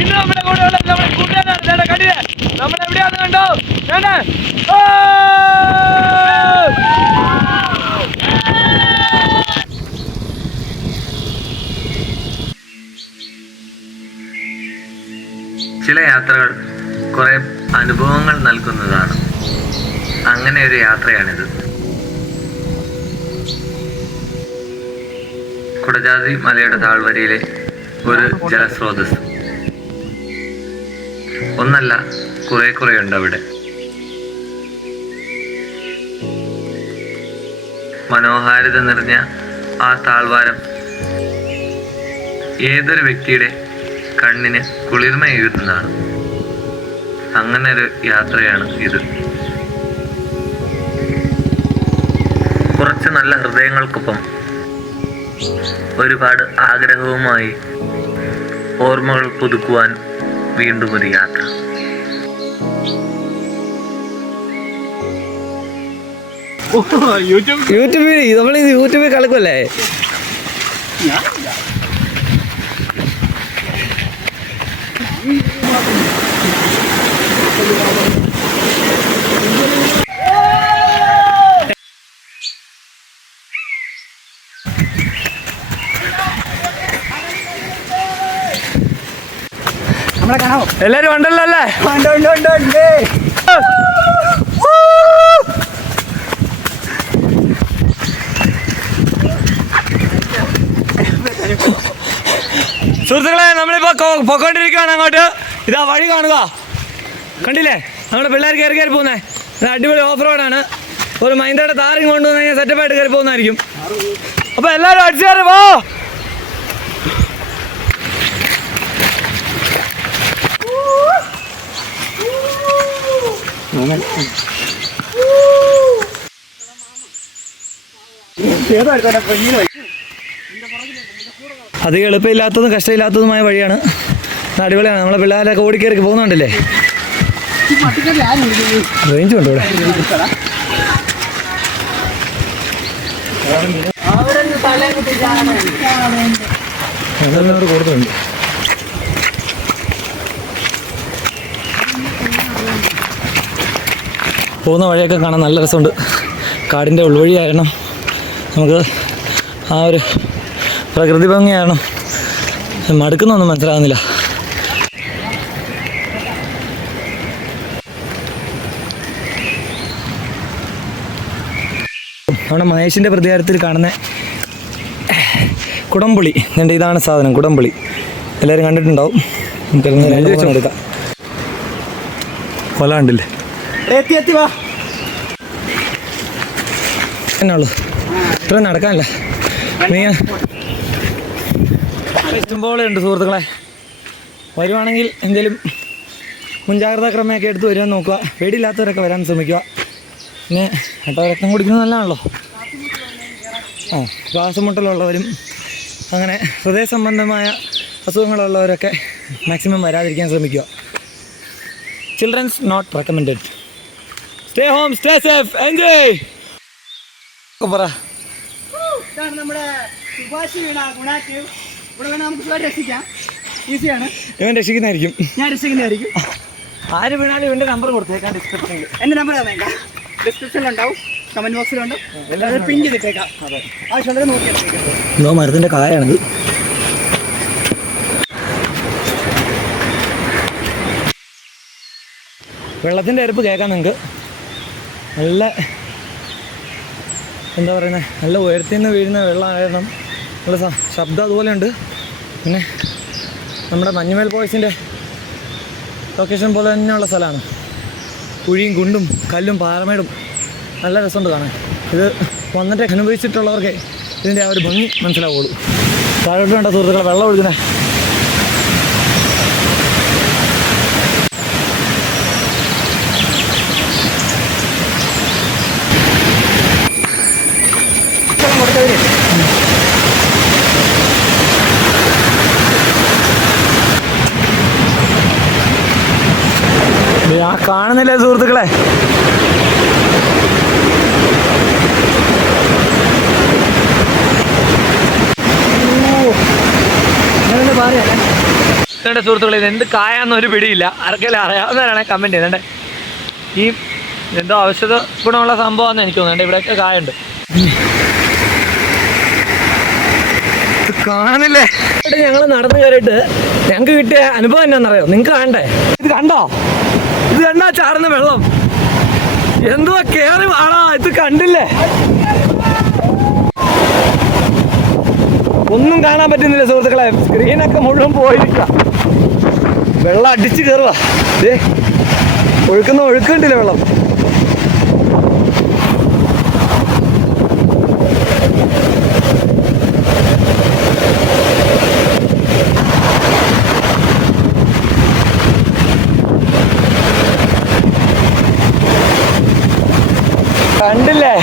ഇന്ന് നമ്മുടെ കൂടെയുള്ള നമ്മുടെ കൂട്ടുകാരാണ് കണ്ടില്ലേ, നമ്മൾ എവിടെയാന്ന് കണ്ടോ? ചില യാത്രകൾ കുറെ അനുഭവങ്ങൾ നൽകുന്നതാണ്. അങ്ങനെ ഒരു യാത്രയാണിത്. കുടജാദ്രി മലയുടെ താഴ്വരയിലെ ഒരു ജലസ്രോതസ്. ഒന്നല്ല, കുറെ ഉണ്ട് അവിടെ. മനോഹാരിത നിറഞ്ഞ ആ താഴ്വാരം ഏതൊരു വ്യക്തിയുടെ കണ്ണിന് കുളിർമയേകുന്നതാണ്. അങ്ങനെ ഒരു യാത്രയാണ് ഇത്. കുറച്ച് നല്ല ഹൃദയങ്ങൾക്കൊപ്പം ഒരുപാട് ആഗ്രഹവുമായി ഓർമ്മകൾ പുതുക്കുവാൻ വീണ്ടും ഒരു യാത്ര. യൂട്യൂബിൽ നമ്മൾ യൂട്യൂബിൽ കളിക്കുമല്ലേ? എല്ലാരും ഉണ്ടല്ലോ അല്ലേ? സുഹൃത്തുക്കളെ, നമ്മളിപ്പോ പൊക്കോണ്ടിരിക്കുകയാണ് അങ്ങോട്ട്. ഇതാ വഴി കാണുക, കണ്ടില്ലേ? നമ്മുടെ പിള്ളേർ കയറി പോകുന്നേ. ഇത് അടിപൊളി ഓഫ് റോഡാണ്. ഒരു മൈൻഡയുടെ താറിങ് കൊണ്ടുവന്ന് കഴിഞ്ഞാൽ സെറ്റപ്പായിട്ട് കയറി പോകുന്നതായിരിക്കും. അപ്പൊ എല്ലാവരും അടിച്ചു കയറി പോ. അധികം എളുപ്പമില്ലാത്തതും കഷ്ടമില്ലാത്തതുമായ വഴിയാണ്. അടിപൊളിയാണ്. നമ്മളെ പിള്ളേരൊക്കെ ഓടിക്കേറി പോകുന്നുണ്ടല്ലേ? റേഞ്ച് ഉണ്ട് ഇവിടെ. കൊടുത്തുണ്ട്. പോകുന്ന വഴിയൊക്കെ കാണാൻ നല്ല രസമുണ്ട്. കാടിൻ്റെ ഉൾവഴി കാരണം നമുക്ക് ആ ഒരു പ്രകൃതി ഭംഗി കാരണം മടുക്കുന്നൊന്നും മനസ്സിലാകുന്നില്ല. നമ്മുടെ മഹേഷിൻ്റെ പ്രതികാരത്തിൽ കാണുന്ന കുടംപുളി. എൻ്റെ ഇതാണ് സാധനം, കുടംപുളി. എല്ലാവരും കണ്ടിട്ടുണ്ടാവും. നമുക്ക് എടുക്കാം. കൊല കണ്ടില്ലേ? എന്നുള്ളൂ, ഇത്ര നടക്കാനല്ല. നീ ഇഷ്ടംപോലെ ഉണ്ട് സുഹൃത്തുക്കളെ. വരുവാണെങ്കിൽ എന്തെങ്കിലും മുൻജാഗ്രതാ ക്രമയൊക്കെ എടുത്ത് വരുവാൻ നോക്കുക. പേടിയില്ലാത്തവരൊക്കെ വരാൻ ശ്രമിക്കുക. പിന്നെ കേട്ടോ, രക്തം കുടിക്കുന്നത് നല്ലതാണല്ലോ. ശ്വാസം മുട്ടലുള്ളവരും അങ്ങനെ ഹൃദയ സംബന്ധമായ അസുഖങ്ങളുള്ളവരൊക്കെ മാക്സിമം വരാതിരിക്കാൻ ശ്രമിക്കുക. Childrens not recommended. Stay home, stay safe, enjoy. പറ. ഇതാണ് നമ്മുടെ സുഭാഷ് വീണ ഗുണാറ്റീവ്. ഇവിടെ വേണം നമുക്ക് സുഖമായിട്ട് രക്ഷിക്കാം. ഈസിയാണ്. ഇവൻ രക്ഷിക്കുന്നതായിരിക്കും. ഞാൻ രക്ഷിക്കുന്നതായിരിക്കും. ആര് വീണാലും ഇവൻ്റെ നമ്പർ കൊടുത്തേക്കാം ഡിസ്ക്രിപ്ഷനിൽ. എൻ്റെ നമ്പർ വേണ്ട, ഡിസ്ക്രിപ്ഷനിലുണ്ടാവും, കമൻറ്റ് ബോക്സിലുണ്ട്. എല്ലാവരും പിൻ ചെയ്തിട്ടേക്കാം. ആവശ്യമുള്ളത് നോക്കിയാൽ മരത്തിൻ്റെ കായാണിത്. വെള്ളത്തിൻ്റെ അരിപ്പ് കേൾക്കാം നിങ്ങൾക്ക്. നല്ല എന്താ പറയുന്നത്, നല്ല ഉയരത്തിൽ നിന്ന് വീഴുന്ന വെള്ളം കാരണം നല്ല ശബ്ദം അതുപോലെ ഉണ്ട്. പിന്നെ നമ്മുടെ മഞ്ഞുമേൽ ബോയ്സിൻ്റെ ലൊക്കേഷൻ പോലെ തന്നെയുള്ള സ്ഥലമാണ്. കുഴിയും കുണ്ടും കല്ലും പാറമേടും നല്ല രസമുണ്ട് കാണാൻ. ഇത് വന്നിട്ട് അനുഭവിച്ചിട്ടുള്ളവർക്ക് ഇതിൻ്റെ ആ ഒരു ഭംഗി മനസ്സിലാവുള്ളൂ. താഴോട്ട് വേണ്ട സുഹൃത്തുക്കളെ, വെള്ളം ഒഴുകുന്നേ. കാണുന്നില്ലേ സുഹൃത്തുക്കളെ? ഇതുണ്ട് സുഹൃത്തുക്കളെ, ഇത് എന്ത് കായാന്നൊരു പിടിയില്ല. ആർക്കെങ്കിലും അറിയാവുന്നവരാണെങ്കിൽ കമൻറ്റ് ചെയ്യുന്നുണ്ട്. ഈ എന്തോ ഔഷധ ഗുണമുള്ള സംഭവമാണെന്ന് എനിക്ക് തോന്നുന്നുണ്ട്. ഇവിടെയൊക്കെ കായുണ്ട്. കാണുന്നില്ലേ? ഞങ്ങൾ നടന്നു കയറിയിട്ട് ഞങ്ങൾക്ക് കിട്ടിയ അനുഭവം എന്നാന്നറിയോ? നിങ്ങൾക്ക് കാണണ്ടേ? ഇത് കണ്ടോ? ഇത് കണ്ടാ ചാടുന്ന വെള്ളം എന്തുവാ കേറി വാടാ. ഇത് കണ്ടില്ലേ? ഒന്നും കാണാൻ പറ്റുന്നില്ല സുഹൃത്തുക്കളെ. സ്ക്രീനൊക്കെ മുഴുവൻ പോയിരിക്കുക. വെള്ളം അടിച്ച് കയറുക. ഒഴുക്കുന്ന ഒഴുക്കുണ്ടില്ല വെള്ളം. കണ്ടില്ലേ?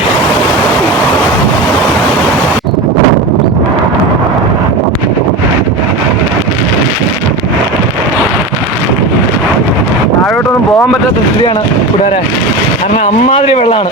താഴോട്ടൊന്നും പോകാൻ പറ്റാത്ത സ്ഥിതിയാണ് കൂട്ടുകാരെ. കാരണം അമ്മാതിരി വെള്ളമാണ്.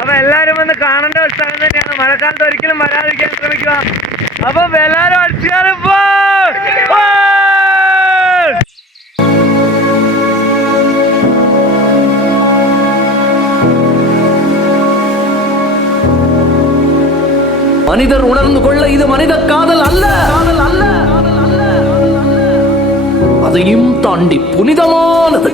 അപ്പൊ എല്ലാരും വന്ന് കാണേണ്ട ഒരു സ്ഥലം തന്നെയാണ്. മഴക്കാലത്ത് ഒരിക്കലും വരാതിരിക്കാൻ ശ്രമിക്കുക. അപ്പൊ എല്ലാരും അടിച്ചാലും மனிதர் உணர்ந்து கொள்ள இது மனித காதல் அல்ல, அதையும் தாண்டி புனிதமானது.